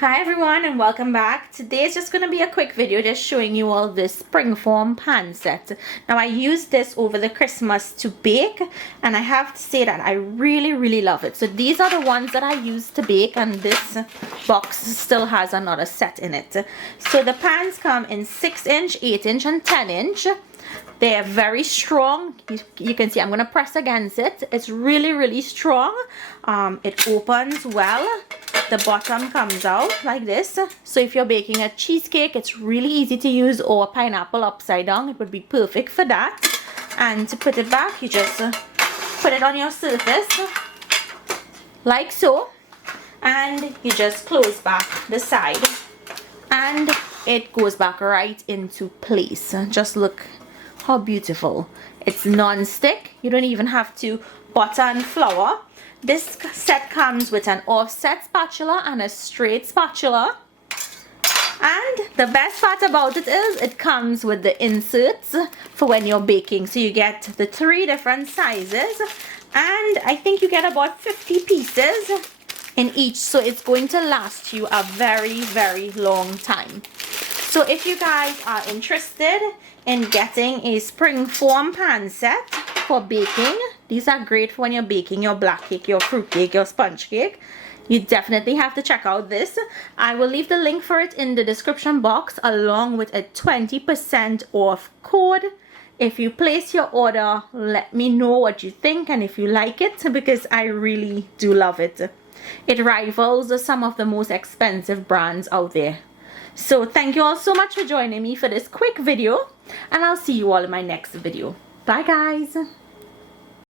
Hi everyone and welcome back. Today is just going to be a quick video just showing you all this Springform pan set. Now I used this over the Christmas to bake and I have to say that I really love it. So these are the ones that I used to bake and this box still has another set in it. So the pans come in 6-inch, 8-inch and 10-inch. They're very strong. You can see I'm going to press against it. It's really strong. It opens well. The bottom comes out like this. So if you're baking a cheesecake, it's really easy to use, or a pineapple upside down. It would be perfect for that. And to put it back, you just put it on your surface like so. And you just close back the side. And it goes back right into place. Just look how beautiful. It's non-stick. You don't even have to butter and flour. This set comes with an offset spatula and a straight spatula. And the best part about it is it comes with the inserts for when you're baking. So you get the 3 different sizes and I think you get about 50 pieces in each. So it's going to last you a very long time. So if you guys are interested in getting a Springform pan set for baking, these are great for when you're baking your black cake, your fruit cake, your sponge cake. You definitely have to check out this. I will leave the link for it in the description box along with a 20% off code. If you place your order, let me know what you think and if you like it, because I really do love it. It rivals some of the most expensive brands out there. So thank you all so much for joining me for this quick video, and I'll see you all in my next video. Bye guys.